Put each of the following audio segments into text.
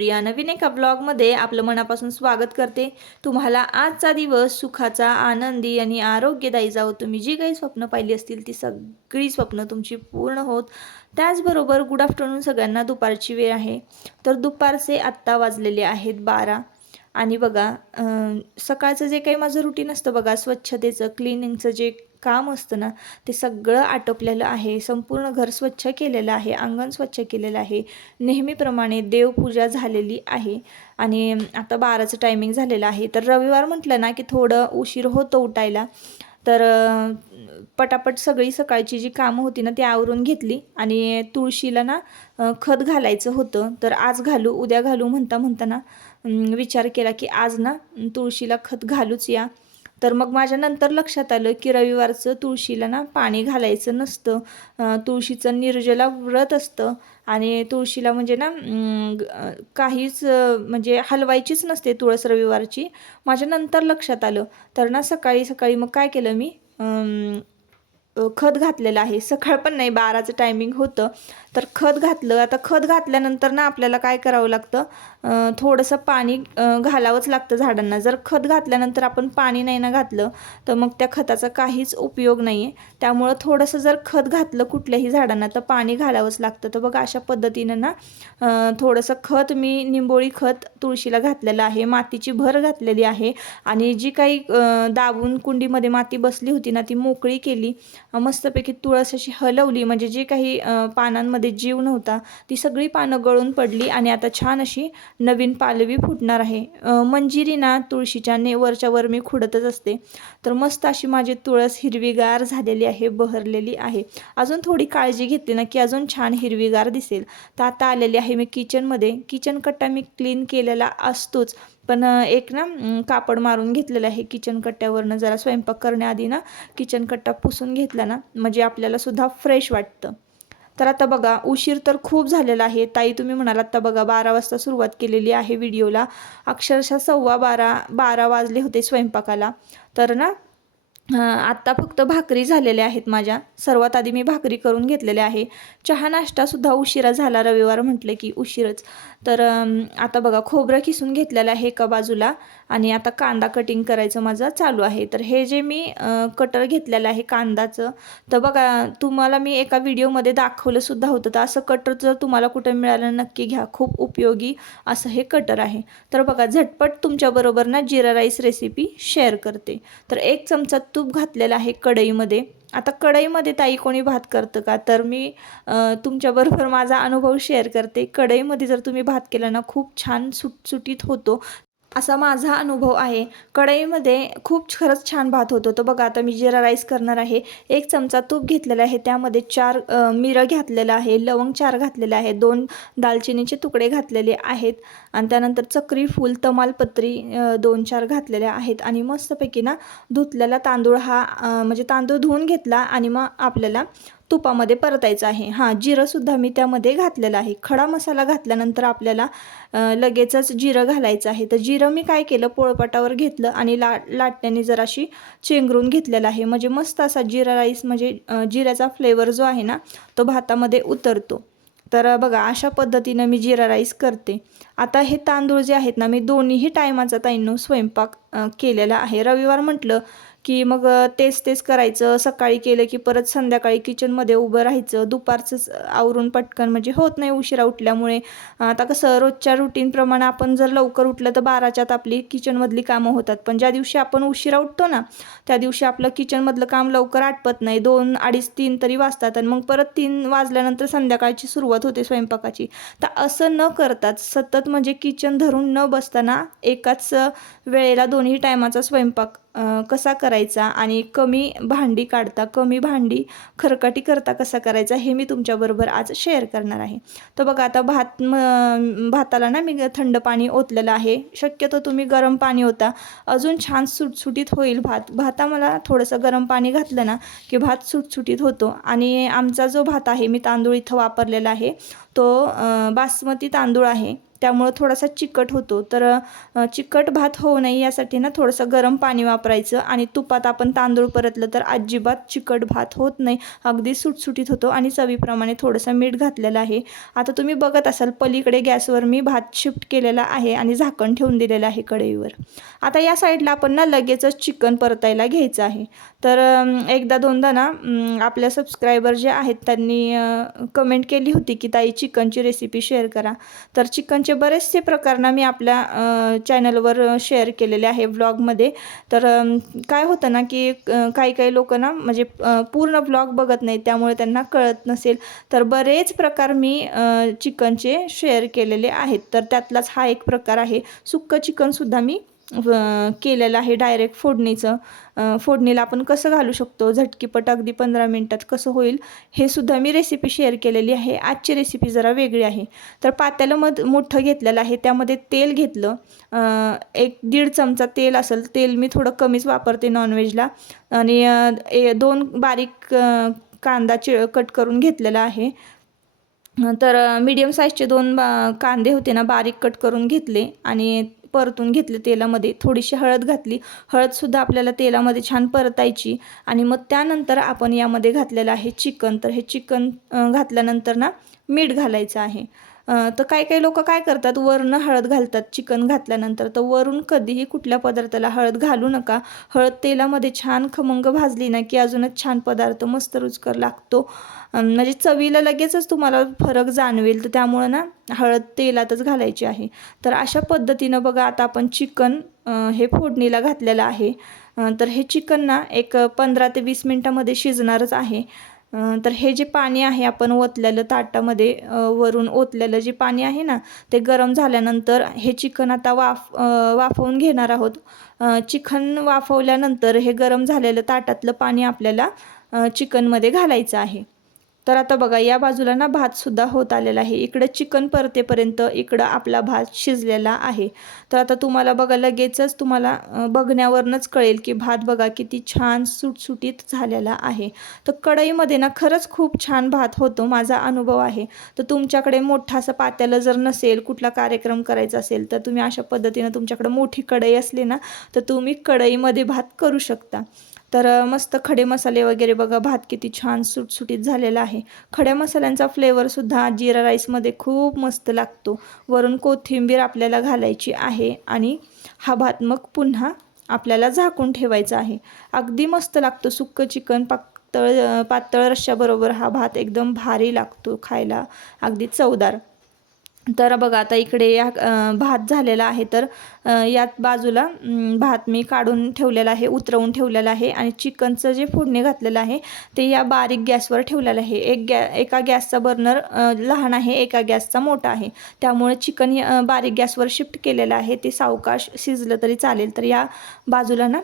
सुप्रिया नवीन एका ब्लॉगमध्ये आपलं मनापासून स्वागत करते. तुम्हाला आजचा दिवस सुखाचा आनंदी आणि आरोग्यदायी जावं. तुम्ही जी काही स्वप्न पाहिली असतील ती सगळी स्वप्न तुमची पूर्ण होत. त्याचबरोबर गुड आफ्टरनून सगळ्यांना दुपारची वेळ आहे. तर दुपारचे आत्ता वाजलेले आहेत बारा. आणि बघा सकाळचं जे काही माझं रुटीन असतं बघा स्वच्छतेचं क्लिनिंगचं जे काम असतं ना ते सगळं आटोपलेलं आहे. संपूर्ण घर स्वच्छ केलेलं आहे अंगण स्वच्छ केलेलं आहे. नेहमीप्रमाणे देवपूजा झालेली आहे. आणि आता बाराचं टायमिंग झालेलं आहे. तर रविवार म्हटलं ना की थोडं उशीर होतं उठायला. तर पटापट सगळी सकाळची जी कामं होती ना ती आवरून घेतली. आणि तुळशीला ना खत घालायचं होतं. तर आज घालू उद्या घालू म्हणता म्हणताना विचार केला की आज ना तुळशीला खत घालूच या. तर मग माझ्या नंतर लक्षात आलं की रविवारचं तुळशीला ना पाणी घालायचं नसतं. तुळशीचं निर्जला व्रत असतं आणि तुळशीला म्हणजे ना काहीच म्हणजे हलवायचीच नसते तुळस रविवारची. माझ्या नंतर लक्षात आलं. तर ना सकाळी सकाळी मग काय केलं मी? खत घातलेलं आहे. सकाळ पण नाही बाराचं टायमिंग होतं. तर खत घातलं. आता खत घातल्यानंतर ना आपल्याला काय करावं लागतं? थोडंसं पाणी घालावंच लागतं झाडांना. जर खत घातल्यानंतर आपण पाणी नाही ना घातलं तर मग त्या खताचा काहीच उपयोग नाही आहे त्यामुळं थोडंसं जर खत घातलं कुठल्याही झाडांना तर पाणी घालावंच लागतं. तर बघा अशा पद्धतीनं ना थोडंसं खत मी निंबोळी खत तुळशीला घातलेलं आहे. मातीची भर घातलेली आहे. आणि जी काही दाबून कुंडीमध्ये माती बसली होती ना ती मोकळी केली. मस्तपैकी तुळस अशी हलवली. म्हणजे जे काही पानांमध्ये जीव नव्हता ती सगळी पानं गळून पडली आणि आता छान अशी नवीन पालवी फुटणार आहे. मंजिरी ना तुळशीच्या ने वरच्या वर मी खुडतच असते. तर मस्त अशी माझी तुळस हिरवीगार झालेली आहे बहरलेली आहे. अजून थोडी काळजी घेतली ना की अजून छान हिरवीगार दिसेल. तर आता आलेली आहे मी किचनमध्ये किचन कट्टा मी क्लीन केलेला असतोच. पण एक ना कापड मारून घेतलेलं आहे किचन कट्ट्यावरनं. जरा स्वयंपाक करण्याआधी ना किचन कट्टा पुसून घेतला ना म्हणजे आपल्याला सुद्धा फ्रेश वाटतं. तर आता बघा उशीर तर खूप झालेला आहे. ताई तुम्ही म्हणाल आता बघा बारा वाजता सुरुवात केलेली आहे व्हिडिओला अक्षरशः सव्वा बारा बारा वाजले होते स्वयंपाकाला. तर ना आत्ता फक्त भाकरी झालेल्या आहेत माझ्या. सर्वात आधी मी भाकरी करून घेतलेल्या आहे. चहा नाश्तासुद्धा उशिरा झाला. रविवार म्हटलं की उशीरच. तर आता बघा खोबरं किसून घेतलेलं आहे एका बाजूला आणि आता कांदा कटिंग करायचं माझं चालू आहे. तर हे जे मी कटर घेतलेलं आहे कांदाचं तर बघा तुम्हाला मी एका व्हिडिओमध्ये दाखवलं सुद्धा होतं. तर असं कटर जर तुम्हाला कुठं मिळालं नक्की घ्या. खूप उपयोगी असं हे कटर आहे. तर बघा झटपट तुमच्याबरोबर ना जिरा राईस रेसिपी शेअर करते. तर एक चमचा तूप तूप घातलेला आहे कढईमध्ये. आता कढईमध्ये ताई कोणी भात करतं का? तर मी तुमच्याबरोबर माझा अनुभव शेअर करते. कढईमध्ये जर तुम्ही भात केला ना खूप छान सुटसुटीत होतो. असा माझा अनुभव आहे. कढईमध्ये खूप खरंच छान भात होतो. तो बघा आता मी जिरा राईस करणार आहे. एक चमचा तूप घेतलेला आहे. त्यामध्ये चार मिरं घातलेलं आहे. लवंग चार घातलेले आहे दोन दालचिनीचे तुकडे घातलेले आहेत. आणि त्यानंतर चक्री फूल तमालपत्री दोन चार घातलेल्या आहेत. आणि मस्तपैकी ना धुतलेला तांदूळ हा म्हणजे तांदूळ धुवून घेतला आणि मग आपल्याला तुपामध्ये परतायचं आहे. हां जिरंसुद्धा मी त्यामध्ये घातलेलं आहे. खडा मसाला घातल्यानंतर आपल्याला लगेचच जिरं घालायचं आहे. तर जिरं मी काय केलं? पोळपाटावर घेतलं आणि ला लाटण्याने जराशी चेंगरून घेतलेलं आहे. म्हणजे मस्त असा जिरा राईस म्हणजे जिऱ्याचा फ्लेवर जो आहे ना तो भातामध्ये उतरतो. तर बघा अशा पद्धतीनं मी जिरा राईस करते. आता हे तांदूळ जे आहेत ना मी दोन्हीही टायमाचा ताईंनो स्वयंपाक केलेला आहे. रविवार म्हटलं की मग तेच तेच करायचं सकाळी केलं की परत संध्याकाळी किचनमध्ये उभं राहायचं दुपारचंच आवरून पटकन म्हणजे होत नाही उशिरा उठल्यामुळे. आता कसं रोजच्या रुटीनप्रमाणे आपण जर लवकर उठलं तर बाराच्यात आपली किचनमधली कामं होतात. पण ज्या दिवशी आपण उशिरा उठतो ना त्या दिवशी आपलं किचनमधलं काम लवकर आटपत नाही. दोन अडीच तीन तरी वाजतात आणि मग परत तीन वाजल्यानंतर संध्याकाळची सुरुवात होते स्वयंपाकाची. तर असं न करतात सतत म्हणजे किचन धरून न बसताना एकाच वेळेला दोन्ही टायमाचा स्वयंपाक कसा करायचा आणि कमी भांडी काढता कमी भांडी खरकटी करता कसा करायचा हे मी तुमच्याबरोबर आज शेअर करणार आहे. तर बघा आता भात म भाताला ना मी थंड पाणी ओतलेलं आहे. शक्यतो तुम्ही गरम पाणी होता अजून छान सुटसुटीत होईल भात. भाता मला थोडंसं गरम पाणी घातलं ना की भात सुटसुटीत होतो. आणि आमचा जो भात आहे मी तांदूळ इथं वापरलेला आहे. तो बासमती तांदूळ आहे. त्यामुळं थोडासा चिकट होतो. तर चिकट भात होऊ नये यासाठी ना थोडंसं गरम पाणी वापरायचं आणि तुपात आपण तांदूळ परतलं तर अजिबात चिकट भात होत नाही. अगदी सुटसुटीत होतो आणि चवीप्रमाणे थोडंसं मीठ घातलेलं आहे. आता तुम्ही बघत असाल पलीकडे गॅसवर मी भात शिफ्ट केलेला आहे आणि झाकण ठेवून दिलेलं आहे कढईवर. आता या साईडला आपण ना लगेचच चिकन परतायला घ्यायचं आहे. तर एकदा दोनदा ना आपल्या सबस्क्रायबर जे आहेत त्यांनी कमेंट केली होती की ताई चिकनची रेसिपी शेअर करा. तर चिकनची बरेचसे प्रकार ना मी आपल्या चॅनलवर शेअर केलेले आहे व्लॉगमध्ये तर काय होतं ना की काही काही लोक ना म्हणजे पूर्ण व्लॉग बघत नाही त्यामुळे त्यांना कळत नसेल. तर बरेच प्रकार मी चिकनचे शेअर केलेले आहेत. तर त्यातलाच हा एक प्रकार आहे. सुक्कं चिकनसुद्धा मी केलेलं आहे डायरेक्ट फोडणीचं. फोडणीला आपण कसं घालू शकतो? झटकीपट अगदी पंधरा मिनटात कसं होईल? हे सुद्धा मी रेसिपी शेअर केलेली आहे. आजची रेसिपी जरा वेगळी आहे. तर पात्याला मध मोठं घेतलेलं आहे. त्यामध्ये तेल घेतलं. एक दीड चमचा तेल असेल तेल मी थोडं कमीच वापरते नॉनव्हेजला आणि ए- दोन बारीक कांदा चि कट करून घेतलेला आहे. तर मीडियम साईजचे दोन बा कांदे होते ना बारीक कट करून घेतले. आणि परतून घेतले तेलामध्ये थोडीशी हळद घातली. हळदसुद्धा आपल्याला तेलामध्ये छान परतायची. आणि मग त्यानंतर आपण यामध्ये घातलेलं आहे चिकन. तर हे चिकन घातल्यानंतर ना मीठ घालायचं आहे. तर काही काही लोक काय करतात वरनं हळद घालतात चिकन घातल्यानंतर. तर वरून कधीही कुठल्या पदार्थाला हळद घालू नका. हळद तेलामध्ये छान खमंग भाजली ना की अजूनच छान पदार्थ मस्त रुचकर लागतो. म्हणजे चवीला लगेचच तुम्हाला फरक जाणवेल. तर त्यामुळं ना हळद तेलातच घालायची आहे. तर अशा पद्धतीनं बघा आता आपण चिकन हे फोडणीला घातलेलं आहे. तर हे चिकन ना एक पंधरा ते वीस मिनटामध्ये शिजणारच आहे. तर हे जे पाणी आहे आपण ओतलेलं ताटामध्ये वरून ओतलेलं जे पाणी आहे ना ते गरम झाल्यानंतर हे चिकन आता वाफ वाफवून घेणार आहोत. चिकन वाफवल्यानंतर हे गरम झालेलं ताटातलं पाणी आपल्याला चिकनमध्ये घालायचं आहे. तर आता बघा या बाजूला ना भातसुद्धा होत आलेला आहे. इकडं चिकन परतेपर्यंत इकडं आपला भात शिजलेला आहे. तर आता तुम्हाला बघा लगेचच तुम्हाला बघण्यावरनंच कळेल की भात बघा किती छान सुटसुटीत झालेला आहे. तर कढईमध्ये ना खरंच खूप छान भात होतो माझा अनुभव आहे. तर तुमच्याकडे मोठा असं पात्याला जर नसेल कुठला कार्यक्रम करायचा असेल तर तुम्ही अशा पद्धतीनं तुमच्याकडे मोठी कढई असली ना तर तुम्ही कढईमध्ये भात करू शकता. तर मस्त खडे मसाले वगैरे बघा भात किती छान सुटसुटीत झालेला आहे. खड्या मसाल्यांचा फ्लेवरसुद्धा जिरा राईसमध्ये खूप मस्त लागतो. वरून कोथिंबीर आपल्याला घालायची आहे आणि हा भात मग पुन्हा आपल्याला झाकून ठेवायचा आहे. अगदी मस्त लागतो सुक्कं चिकन पातळ पातळ रश्श्याबरोबर हा भात एकदम भारी लागतो खायला. अगदी चवदार. तर बघा आता इकडे या भात झालेला आहे. तर यात बाजूला भात मी काढून ठेवलेला आहे उतरवून ठेवलेला आहे आणि चिकनचं जे फोडणी घातलेलं आहे ते या बारीक गॅसवर ठेवलेलं आहे. एक गॅ एका गॅसचा बर्नर लहान आहे एका गॅसचा मोठा आहे. त्यामुळे चिकन बारीक गॅसवर शिफ्ट केलेलं आहे ते सावकाश शिजलं तरी चालेल. तर या बाजूला ना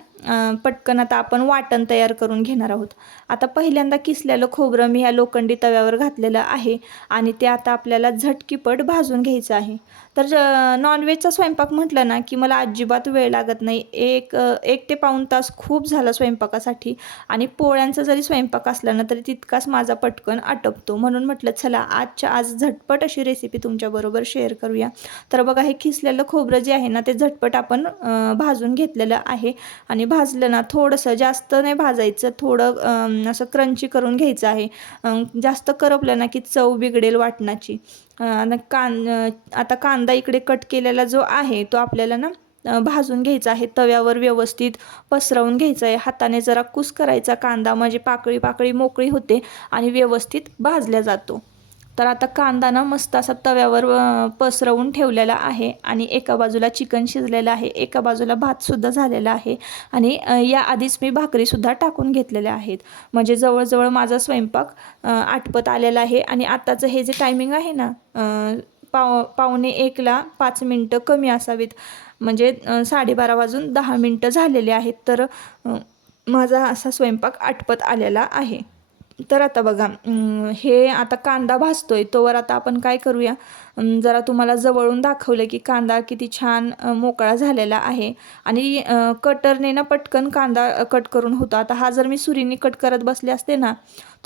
पटकन आता आपण वाटण तयार करून घेणार आहोत. आता पहिल्यांदा किसलेलं खोबरं मी ह्या लोखंडी तव्यावर घातलेलं आहे आणि ते आता आपल्याला झटकीपट भाजून घ्यायचं आहे. तर ज- नॉनव्हेजचा स्वयंपाक म्हटलं ना की मला अजिबात वेळ लागत नाही. एक एक ते पाऊण तास खूप झाला स्वयंपाकासाठी आणि पोळ्यांचा जरी स्वयंपाक असला ना तरी तितकाच माझा पटकन आटपतो. म्हणून म्हटलं चला आजच्या आज झटपट अशी रेसिपी तुमच्याबरोबर शेअर करूया. तर बघा हे खिसलेलं खोबरं जे आहे ना ते झटपट आपण भाजून घेतलेलं आहे. आणि भाजलं ना थोडंसं जास्त नाही भाजायचं थोडं असं क्रंची करून घ्यायचं आहे. जास्त करपलं ना की चव बिघडेल वाटणाची आणि कान आता कांदा इकडे कट केलेला जो आहे तो आपल्याला ना भाजून घ्यायचा आहे. तव्यावर व्यवस्थित पसरवून घ्यायचा आहे. हाताने जरा कुस करायचा कांदा म्हणजे पाकळी पाकळी मोकळी होते आणि व्यवस्थित भाजल्या जातो. तर आता कांदा ना मस्त असा तव्यावर पसरवून ठेवलेला आहे आणि एका बाजूला चिकन शिजलेलं आहे एका बाजूला भातसुद्धा झालेला आहे आणि याआधीच या आधीच मी भाकरीसुद्धा टाकून घेतलेल्या आहेत. म्हणजे जवळजवळ माझा स्वयंपाक आटपत आलेला आहे आणि आत्ताचं हे जे टायमिंग आहे ना पाव पावणे एकला पाच मिनटं कमी असावीत. म्हणजे साडेबारा वाजून दहा मिनटं झालेले आहेत तर माझा असा स्वयंपाक आटपत आलेला आहे. तर आता बघा अं, हे आता कांदा भाजतोय तोवर आता आपण काय करूया? जरा तुम्हाला जवळून दाखवलं की कांदा किती छान मोकळा झालेला आहे. आणि कटरने ना पटकन कांदा कट करून होता. आता हा जर मी सुरीने कट करत बसले असते ना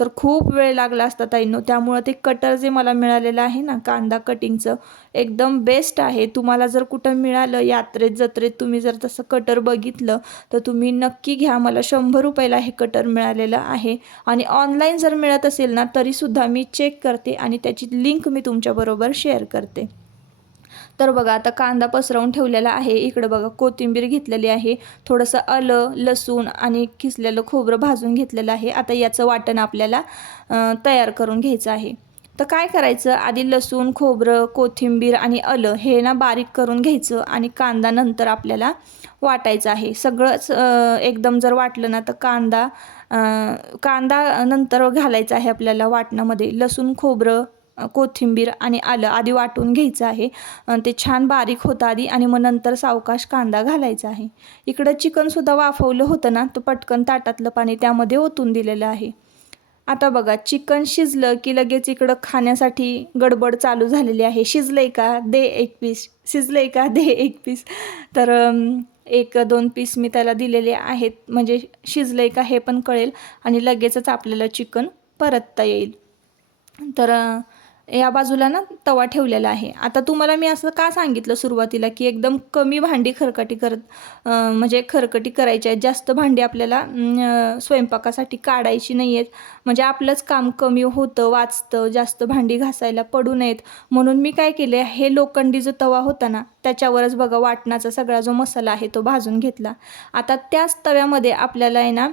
तर खूप वेळ लागला असता ताईंनो. त्यामुळं ते कटर जे मला मिळालेलं आहे ना कांदा कटिंगचं एकदम बेस्ट आहे. तुम्हाला जर कुठं मिळालं यात्रेत जत्रेत तुम्ही जर तसं कटर बघितलं तर तुम्ही नक्की घ्या. मला शंभर रुपयाला हे कटर मिळालेलं आहे. आणि ऑनलाईन जर मिळत असेल ना तरीसुद्धा मी चेक करते आणि त्याची लिंक मी तुमच्याबरोबर शेअर करते. तर बघा आता कांदा पसरवून ठेवलेला आहे. इकडं बघा कोथिंबीर घेतलेली आहे. थोडंसं आलं लसूण आणि किसलेलं खोबरं भाजून घेतलेलं आहे. आता याचं वाटण आपल्याला तयार करून घ्यायचं आहे. तर काय करायचं? आधी लसूण खोबरं कोथिंबीर आणि आलं हे ना बारीक करून घ्यायचं आणि कांदा नंतर आपल्याला वाटायचं आहे. सगळंच एकदम जर वाटलं ना तर कांदा कांदा नंतर घालायचा आहे आपल्याला वाटणामध्ये. लसूण खोबरं कोथिंबीर आणि आलं आधी वाटून घ्यायचं आहे. ते छान बारीक होतं आधी आणि मग नंतर सावकाश कांदा घालायचा आहे. इकडं चिकनसुद्धा वाफवलं होतं ना तर पटकन ताटातलं पाणी त्यामध्ये ओतून दिलेलं आहे. आता बघा चिकन शिजलं की लगेच इकडं खाण्यासाठी गडबड चालू झालेली आहे. शिजलंय का? दे एक पीस. शिजलंय का? दे एक पीस. तर एक दोन पीस मी त्याला दिलेले आहेत. म्हणजे शिजलंय का हे पण कळेल आणि लगेचच आपल्याला चिकन परतता येईल. तर या बाजूला ना तवा ठेवलेला आहे. आता तुम्हाला मी असं का सांगितलं सुरुवातीला की एकदम कमी भांडी खरकटी करत म्हणजे खरकटी करायची आहेत. जास्त भांडी आपल्याला स्वयंपाकासाठी काढायची नाही आहेत म्हणजे आपलंच काम कमी होतं वाचतं जास्त भांडी घासायला पडू नयेत. म्हणून मी काय केले हे लोखंडी जो तवा होता ना त्याच्यावरच बघा वाटणाचा सगळा जो मसाला आहे तो भाजून घेतला. आता त्याच तव्यामध्ये आपल्याला आहे ना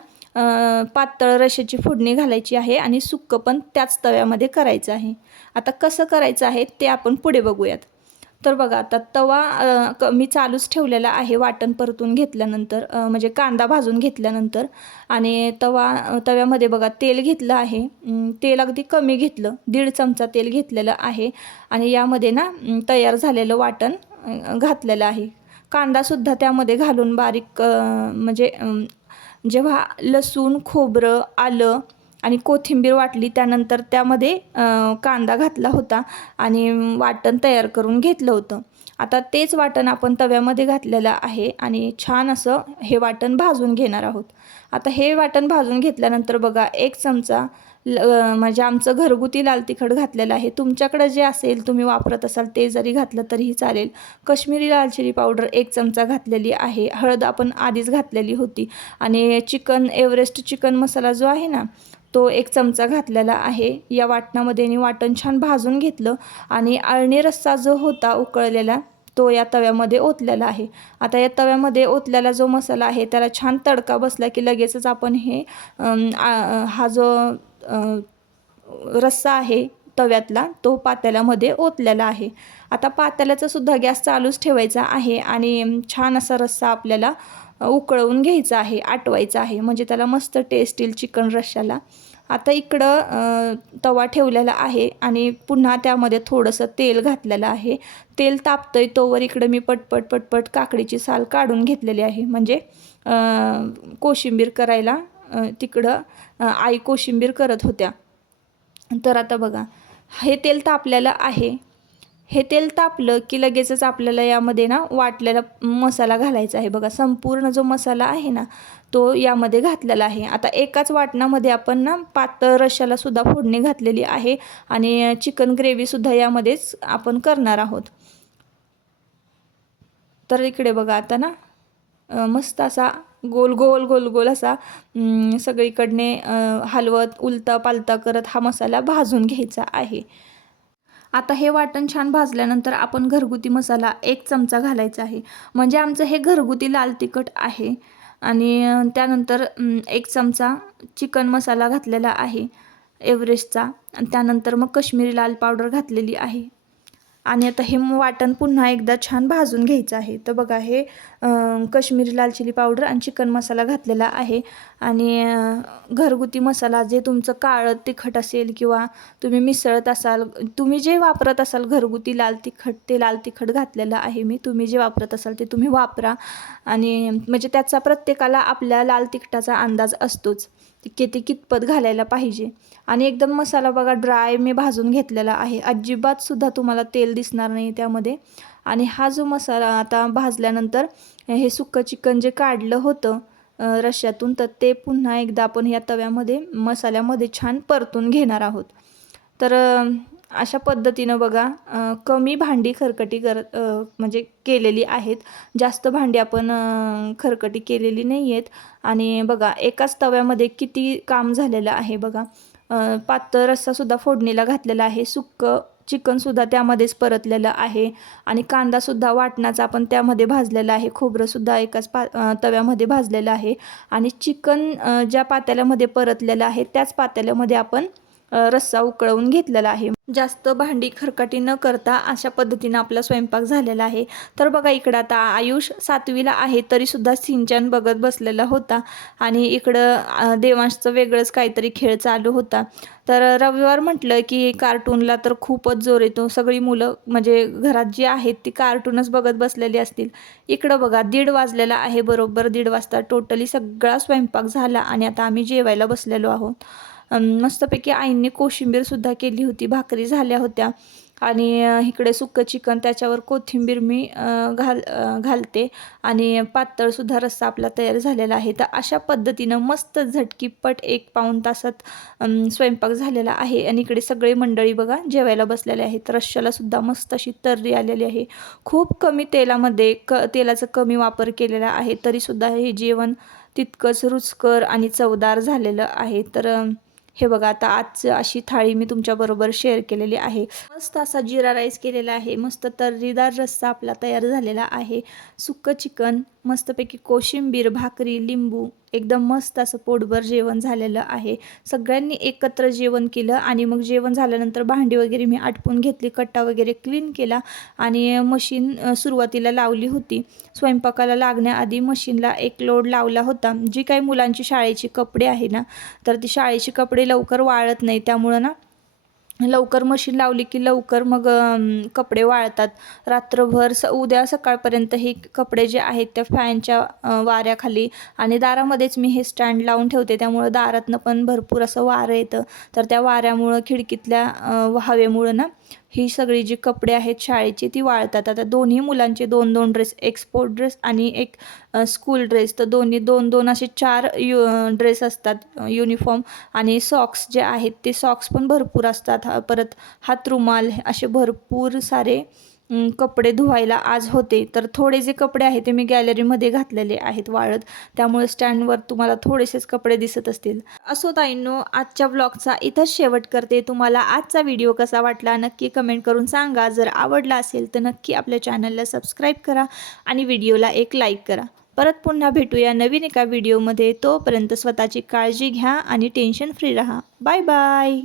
पातळ रशाची फोडणी घालायची आहे आणि सुकं पण त्याच तव्यामध्ये करायचं आहे. आता कसं करायचं आहे ते आपण पुढे बघूयात. तर बघा आता तवा क मी चालूच ठेवलेला आहे वाटण परतून घेतल्यानंतर म्हणजे कांदा भाजून घेतल्यानंतर आणि तवा तव्यामध्ये बघा तेल घेतलं आहे. तेल अगदी कमी घेतलं दीड चमचा तेल घेतलेलं आहे आणि यामध्ये ना तयार झालेलं वाटण घातलेलं आहे. कांदासुद्धा त्यामध्ये घालून बारीक म्हणजे जेव्हा लसूण खोबरं आलं आणि कोथिंबीर वाटली त्यानंतर त्यामध्ये कांदा घातला होता आणि वाटण तयार करून घेतलं होतं. आता तेच वाटण आपण तव्यामध्ये घातलेलं आहे आणि छान असं हे वाटण भाजून घेणार आहोत. आता हे वाटण भाजून घेतल्यानंतर बघा एक चमचा म्हणजे आमचं घरगुती लाल तिखट घातलेलं आहे. तुमच्याकडं जे असेल तुम्ही वापरत असाल ते जरी घातलं तरीही चालेल. कश्मीरी लाल चिली पावडर एक चमचा घातलेली आहे. हळद आपण आधीच घातलेली होती. आणि चिकन एव्हरेस्ट चिकन मसाला जो आहे ना तो एक चमचा घातलेला आहे. या वाटणामध्ये मी वाटण छान भाजून घेतलं आणि अळणी रस्सा जो होता उकळलेला तो या तव्यामध्ये ओतलेला आहे. आता या तव्यामध्ये ओतलेला जो मसाला आहे त्याला छान तडका बसला की लगेचच आपण हे आ- हा जो रस्सा आहे तव्यातला तो पातेल्यामध्ये ओतलेला आहे. आता पातेल्याचा सुद्धा गॅस चालूच ठेवायचा आहे आणि छान असा रस्सा आपल्याला उकळवून घ्यायचा आहे आटवायचा आहे. म्हणजे त्याला मस्त टेस्ट येईल चिकन रश्श्याला. आता इकडं तवा ठेवलेला आहे आणि पुन्हा त्यामध्ये थोडंसं तेल घातलेलं आहे. तेल तापतंय तोवर इकडं मी पटपट पटपट काकडीची साल काढून घेतलेली आहे. म्हणजे कोशिंबीर करायला तिकडं आई कोशिंबीर करत होत्या. तर आता बघा हे तेल तापलेलं आहे. हे तेल तापलं की लगेचच आपल्याला यामध्ये ना वाटलेला मसाला घालायचा आहे. बघा संपूर्ण जो मसाला आहे ना तो यामध्ये घातलेला आहे. आता एकाच वाटणामध्ये आपण ना पातळ रश्याला सुद्धा फोडणी घातलेली आहे आणि चिकन ग्रेव्हीसुद्धा यामध्येच आपण करणार आहोत. तर इकडे बघा आता ना मस्त असा गोल गोल गोल गोल असा सगळीकडने हलवत उलता पालता करत हा मसाला भाजून घ्यायचा आहे. आता हे वाटण छान भाजल्यानंतर आपण घरगुती मसाला एक चमचा घालायचा आहे. म्हणजे आमचं हे घरगुती लाल तिखट आहे. आणि त्यानंतर एक चमचा चिकन मसाला घातलेला आहे एव्हरेस्टचा. आणि त्यानंतर मग कश्मीरी लाल पावडर घातलेली आहे. आणि आता हे वाटण पुन्हा एकदा छान भाजून घ्यायचं आहे. तर बघा हे कश्मीरी लाल चिली पावडर आणि चिकन मसाला घातलेला आहे. आणि घरगुती मसाला जे तुमचं काळं तिखट असेल किंवा तुम्ही मिसळत असाल तुम्ही जे वापरत असाल घरगुती लाल तिखट ते लाल तिखट घातलेलं आहे मी. तुम्ही जे वापरत असाल ते तुम्ही वापरा. आणि म्हणजे त्याचा प्रत्येकाला आपल्या लाल तिखटाचा अंदाज असतोच. किती कितपत घालायला पाहिजे. आणि एकदम मसाला बघा ड्राय मी भाजून घेतलेला आहे. अजिबातसुद्धा तुम्हाला तेल दिसणार नाही त्यामध्ये. आणि हा जो मसाला आता भाजल्यानंतर हे सुक्कं चिकन जे काढलं होतं रश्यातून तर ते पुन्हा एकदा आपण या तव्यामध्ये मसाल्यामध्ये छान परतून घेणार आहोत. तर अशा पद्धतीनं बघा कमी भांडी खरकटी करत म्हणजे केलेली आहेत. जास्त भांडी आपण खरकटी केलेली नाही आहेत आणि बघा एकाच तव्यामध्ये किती काम झालेलं आहे बघा. पातळ रस्सासुद्धा फोडणीला घातलेला आहे. सुक्कं चिकनसुद्धा त्यामध्येच परतलेलं आहे. आणि कांदासुद्धा वाटणाचा आपण त्यामध्ये भाजलेला आहे. खोबरंसुद्धा एकाच पा तव्यामध्ये भाजलेलं आहे. आणि चिकन ज्या पातेल्यामध्ये परतलेलं आहे त्याच पातेल्यामध्ये आपण रस्सा उकळवून घेतलेला आहे. जास्त भांडी खरकटी न करता अशा पद्धतीनं आपला स्वयंपाक झालेला आहे. तर बघा इकडं आता आयुष सातवीला आहे तरीसुद्धा सिंचन बघत बसलेला होता. आणि इकडं देवांशचं वेगळंच काहीतरी खेळ चालू होता. तर रविवार म्हटलं की कार्टूनला तर खूपच जोर येतो. सगळी मुलं म्हणजे घरात जी आहेत ती कार्टूनच बघत बसलेली असतील. इकडं बघा दीड वाजलेला आहे बरोबर दीड वाजता टोटली सगळा स्वयंपाक झाला आणि आता आम्ही जेवायला बसलेलो आहोत. मस्तपैकी आईंनी कोशिंबीरसुद्धा केली होती भाकरी झाल्या होत्या. आणि इकडे सुक्कं चिकन त्याच्यावर कोथिंबीर मी घाल घालते. आणि पातळसुद्धा रस्सा आपला तयार झालेला आहे. तर अशा पद्धतीनं मस्त झटकीपट एक पाऊण तासात स्वयंपाक झालेला आहे. आणि इकडे सगळे मंडळी बघा जेवायला बसलेले आहेत. रश्श्याला सुद्धा मस्त अशी तर्री आलेली आहे. खूप कमी तेलामध्ये क तेलाचा कमी वापर केलेला आहे. तरीसुद्धा हे जेवण तितकंच रुचकर आणि चवदार झालेलं आहे. तर हे बघा आता आजचं अशी थाळी मी तुमच्याबरोबर शेअर केलेली आहे. मस्त असा जिरा राईस केलेला आहे. मस्त तर्रीदार रस्सा आपला तयार झालेला आहे. सुक्कं चिकन मस्तपैकी कोशिंबीर भाकरी लिंबू एकदम मस्त असं पोटभर जेवण झालेलं आहे. सगळ्यांनी एकत्र जेवण केलं आणि मग जेवण झाल्यानंतर भांडी वगैरे मी आटपून घेतली कट्टा वगैरे क्लीन केला आणि मशीन सुरुवातीला लावली होती. स्वयंपाकाला लागण्याआधी मशीनला एक लोड लावला होता. जी काही मुलांची शाळेची कपडे आहे ना तर ती शाळेची कपडे लवकर वाळत नाही. त्यामुळं ना लवकर मशीन लावली की लवकर मग कपडे वाळतात. रात्रभर स उद्या सकाळपर्यंत हे कपडे जे आहेत त्या फॅनच्या वाऱ्याखाली आणि दारामध्येच मी हे स्टँड लावून ठेवते. त्यामुळं दारातनं पण भरपूर असं वारं येतं. तर त्या वाऱ्यामुळं खिडकीतल्या हवेमुळं ना ही सगळी जी कपडे आहेत शाळेची ती वाळतात. आता दोन्ही मुलांचे दोन दोन ड्रेस एक स्पोर्ट ड्रेस आणि एक स्कूल ड्रेस तर दोन्ही दोन दोन असे चार यु ड्रेस असतात युनिफॉर्म आणि सॉक्स जे आहेत ते सॉक्स पण भरपूर असतात. हा- परत हातरुमाल असे भरपूर सारे कपडे धुवायला आज होते. तर थोडे जे कपडे आहेत ते मी गॅलरीमध्ये घातलेले आहेत वाळत. त्यामुळे स्टँडवर तुम्हाला थोडेसेच कपडे दिसत असतील. असो ताईंनो आजच्या ब्लॉगचा इथंच शेवट करते. तुम्हाला आजचा व्हिडिओ कसा वाटला नक्की कमेंट करून सांगा. जर आवडला असेल तर नक्की आपल्या चॅनलला सबस्क्राईब करा आणि व्हिडिओला एक लाईक करा. परत पुन्हा भेटूया नवीन एका व्हिडिओमध्ये तोपर्यंत स्वतःची काळजी घ्या आणि टेन्शन फ्री राहा. Bye bye